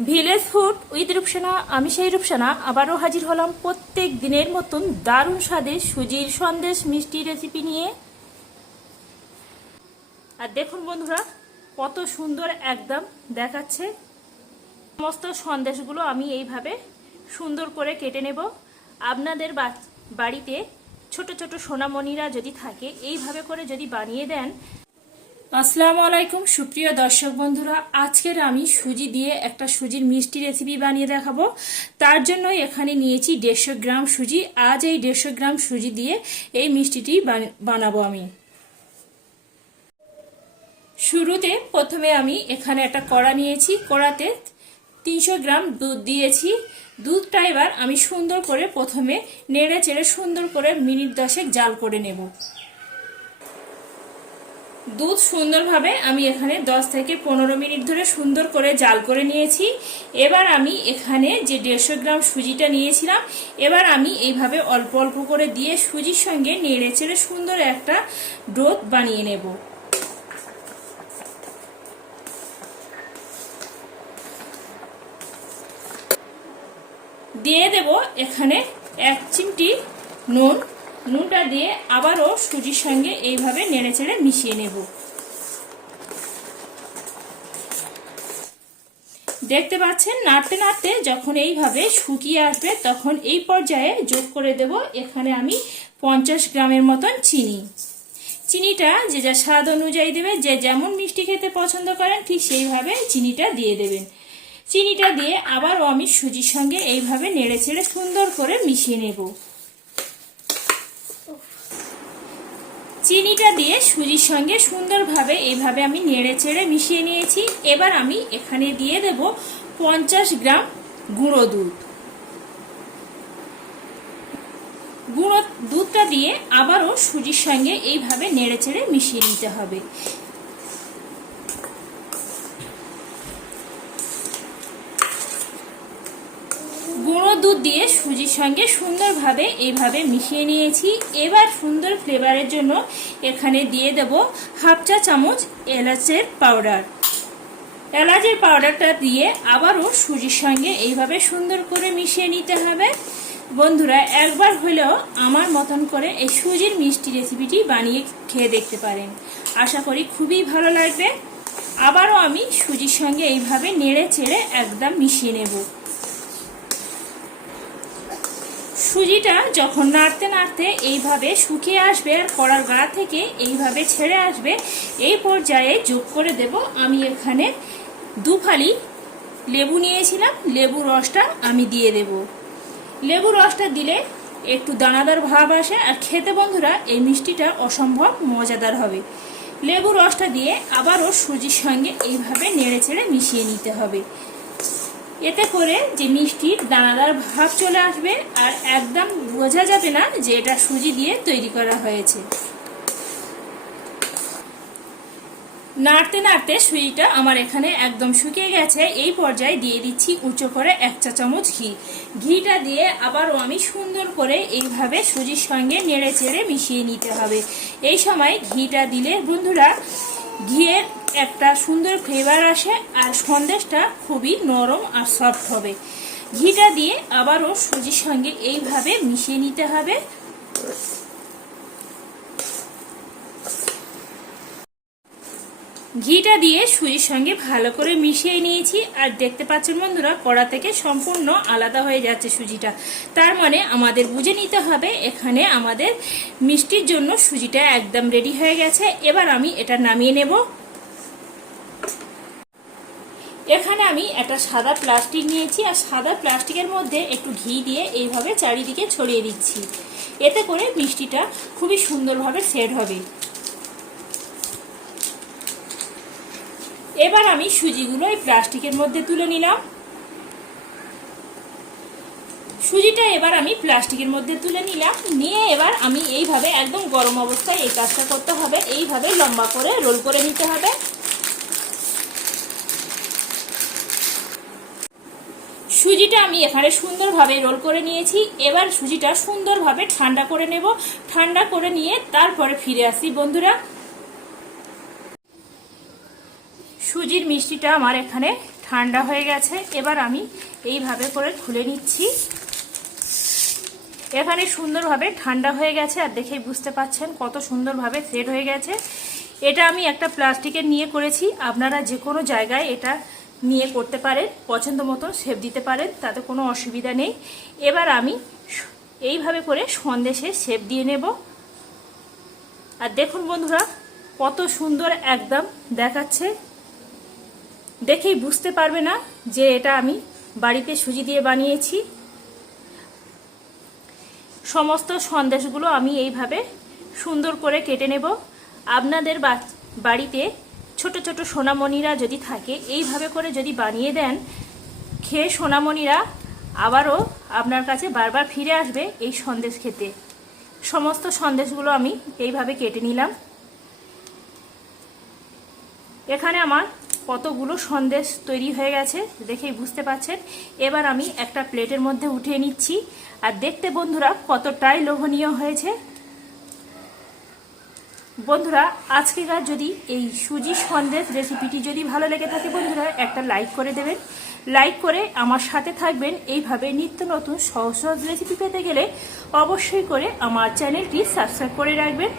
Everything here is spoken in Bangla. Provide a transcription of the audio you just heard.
ভিলেজ ফুড উইথ রূপসানা, আমি সেই রূপসানা, আবারও হাজির হলাম প্রত্যেক দিনের মতন দারুণ স্বাদে সুজির সন্দেশ মিষ্টি রেসিপি নিয়ে। আর দেখুন বন্ধুরা, কত সুন্দর একদম দেখাচ্ছে। সমস্ত সন্দেশগুলো আমি এইভাবে সুন্দর করে কেটে নেব। আপনাদের বাড়িতে ছোট ছোট সোনামণিরা যদি থাকে, এইভাবে করে যদি বানিয়ে দেন আসসালামু আলাইকুম, সুপ্রিয় দর্শক বন্ধুরা। আজকের আমি সুজি দিয়ে একটা সুজির মিষ্টি রেসিপি বানিয়ে দেখাবো। তার জন্য এখানে নিয়েছি দেড়শো গ্রাম সুজি। আজ এই দেড়শো গ্রাম সুজি দিয়ে এই মিষ্টিটি বান- বানাবো আমি। শুরুতে প্রথমে আমি এখানে একটা কড়া নিয়েছি। কড়াতে তিনশো গ্রাম দুধ দিয়েছি। দুধটা এবার আমি সুন্দর করে প্রথমে নেড়ে চেড়ে সুন্দর করে মিনিট দশেক জাল করে নেব। দুধ সুন্দরভাবে আমি এখানে 10 থেকে পনেরো মিনিট ধরে সুন্দর করে জাল করে নিয়েছি। এবার আমি এখানে যে দেড়শো গ্রাম সুজিটা নিয়েছিলাম, এবার আমি এইভাবে অল্প অল্প করে দিয়ে সুজির সঙ্গে নেড়ে চেড়ে সুন্দর একটা ডোত বানিয়ে নেব। দিয়ে দেব এখানে এক চিমটি নুন। নুনটা দিয়ে আবারও সুজির সঙ্গে এইভাবে নেড়ে চেড়ে মিশিয়ে নেব। দেখতে পাচ্ছেন, নাড়তে নাড়তে যখন এইভাবে শুকিয়ে আসবে তখন এই পর্যায়ে যোগ করে দেব এখানে আমি পঞ্চাশ গ্রামের মতন চিনি। চিনিটা যে যা স্বাদ অনুযায়ী দেবে যে যেমন মিষ্টি খেতে পছন্দ করেন ঠিক সেইভাবে চিনিটা দিয়ে দেবেন। চিনিটা দিয়ে আবারও আমি সুজির সঙ্গে এইভাবে নেড়ে ছেড়ে সুন্দর করে মিশিয়ে নেব। চিনিটা দিয়ে সুজির সঙ্গে সুন্দরভাবে এইভাবে আমি নেড়ে চেড়ে মিশিয়ে নিয়েছি। এবার আমি এখানে দিয়ে দেব পঞ্চাশ গ্রাম গুঁড়ো দুধ। গুঁড়ো দুধটা দিয়ে আবারও সুজির সঙ্গে এইভাবে নেড়ে চেড়ে মিশিয়ে নিতে হবে গুঁড়ো দুধ দিয়ে সুজির সঙ্গে সুন্দরভাবে এইভাবে মিশিয়ে নিয়েছি। এবার সুন্দর ফ্লেভারের জন্য এখানে দিয়ে দেব হাফ চা চামচ এলাচের পাউডার এলাচের পাউডারটা দিয়ে আবারও সুজির সঙ্গে এইভাবে সুন্দর করে মিশিয়ে নিতে হবে। বন্ধুরা, একবার হলেও আমার মতন করে এই সুজির মিষ্টি রেসিপিটি বানিয়ে খেয়ে দেখতে পারেন। আশা করি খুবই ভালো লাগবে। আবারও আমি সুজির সঙ্গে এইভাবে নেড়ে চেড়ে একদম মিশিয়ে নেব। সুজিটা যখন নাড়তে নাড়তে এইভাবে শুকিয়ে আসবে আর কড়ার গা থেকে এইভাবে ছেড়ে আসবে, এই পর্যায়ে যোগ করে দেব। আমি এখানে দু ফালি লেবু নিয়েছিলাম, লেবু রসটা আমি দিয়ে দেব। লেবু রসটা দিলে একটু দানাদার ভাব আসে। আর খেতে বন্ধুরা, এই মিষ্টিটা অসম্ভব মজাদার হবে। লেবু রসটা দিয়ে আবারও সুজির সঙ্গে এইভাবে নেড়ে ছেড়ে মিশিয়ে নিতে হবে। এতে করে যে মিষ্টির দানাদার ভাব চলে আসবে আর একদম বোঝা যাবে না যে এটা সুজি দিয়ে তৈরি করা হয়েছে। নাড়তে নাড়তে সুজিটা আমার এখানে একদম শুকিয়ে গেছে। এই পর্যায়ে দিয়ে দিচ্ছি উঁচু করে এক চা চামচ ঘি। ঘিটা দিয়ে আবারও আমি সুন্দর করে এইভাবে সুজির সঙ্গে নেড়ে চেড়ে মিশিয়ে নিতে হবে। এই সময় ঘিটা দিলে বন্ধুরা, ঘিয়ের একটা সুন্দর ফ্লেভার আসে আর সন্দেশটা খুবই নরম আর সফট হবে। ঘিটা দিয়ে আবারও সুজির সঙ্গে এইভাবে মিশিয়ে নিতে হবে। ঘিটা দিয়ে সুজির সঙ্গে ভালো করে মিশিয়ে নিয়েছি আর দেখতে পাচ্ছেন বন্ধুরা, কড়া থেকে সম্পূর্ণ আলাদা হয়ে যাচ্ছে সুজিটা। তার মানে আমাদের বুঝে নিতে হবে এখানে আমাদের মিষ্টির জন্য সুজিটা একদম রেডি হয়ে গেছে। এবার আমি এটা নামিয়ে নেব। এখানে আমি একটা সাদা প্লাস্টিক নিয়েছি, আর সাদা প্লাস্টিকের মধ্যে একটু ঘি দিয়ে এইভাবে চারিদিকে ছড়িয়ে দিচ্ছি। এতে করে মিষ্টিটা খুবই সুন্দরভাবে সেট হবে। এবার আমি সুজিগুলো এই প্লাস্টিকের মধ্যে তুলে নিলাম। সুজিটা এবার আমি প্লাস্টিকের মধ্যে তুলে নিলাম। নিয়ে এবার আমি এইভাবে একদম গরম অবস্থায় এই কাজটা করতে হবে। এইভাবে লম্বা করে রোল করে নিতে হবে। সুজিটা আমি এখানে সুন্দরভাবে রোল করে নিয়েছি। এবার সুজিটা সুন্দরভাবে ঠান্ডা করে নেব। ঠান্ডা করে নিয়ে তারপরে ফিরে আসি, বন্ধুরা। সুজির মিষ্টিটা আমার এখানে ঠান্ডা হয়ে গেছে। এবার আমি এইভাবে করে খুলে নিচ্ছি। এখানে সুন্দরভাবে ঠান্ডা হয়ে গেছে, আর দেখেই বুঝতে পাচ্ছেন কত সুন্দরভাবে সেট হয়ে গেছে। এটা আমি একটা প্লাস্টিকের নিয়ে করেছি। আপনারা যে কোনো জায়গায় এটা নিয়ে করতে পারেন, পছন্দ মতো শেপ দিতে পারেন, তাতে কোনো অসুবিধা নেই। এবার আমি এইভাবে করে সন্দেশে শেপ দিয়ে নেব। আর দেখুন বন্ধুরা, কত সুন্দর একদম দেখাচ্ছে। দেখেই বুঝতে পারবে না যে এটা আমি বাড়িতে সুজি দিয়ে বানিয়েছি। সমস্ত সন্দেশগুলো আমি এইভাবে সুন্দর করে কেটে নেব। আপনাদের বাড়িতে ছোট ছোট সোনামণিরা যদি থাকে, এইভাবে করে যদি বানিয়ে দেন, খেয়ে সোনামণিরা আবারও আপনার কাছে বারবার ফিরে আসবে এই সন্দেশ খেতে। সমস্ত সন্দেশগুলো আমি এইভাবে কেটে নিলাম। এখানে আমার কতগুলো সন্দেশ তৈরি হয়ে গেছে, দেখেই বুঝতে পাচ্ছেন এবার আমি একটা প্লেটের মধ্যে উঠিয়ে নিচ্ছি। আর দেখতে বন্ধুরা কতটাই লোভনীয় হয়েছে। বন্ধুরা, আজকেকার যদি এই সুজি সন্দেশ রেসিপিটি যদি ভালো লেগে থাকে বন্ধুরা, একটা লাইক করে দেবেন। লাইক করে আমার সাথে থাকবেন। এইভাবে নিত্য নতুন সহজ সহজ রেসিপি পেতে গেলে অবশ্যই করে আমার চ্যানেলটি সাবস্ক্রাইব করে রাখবেন।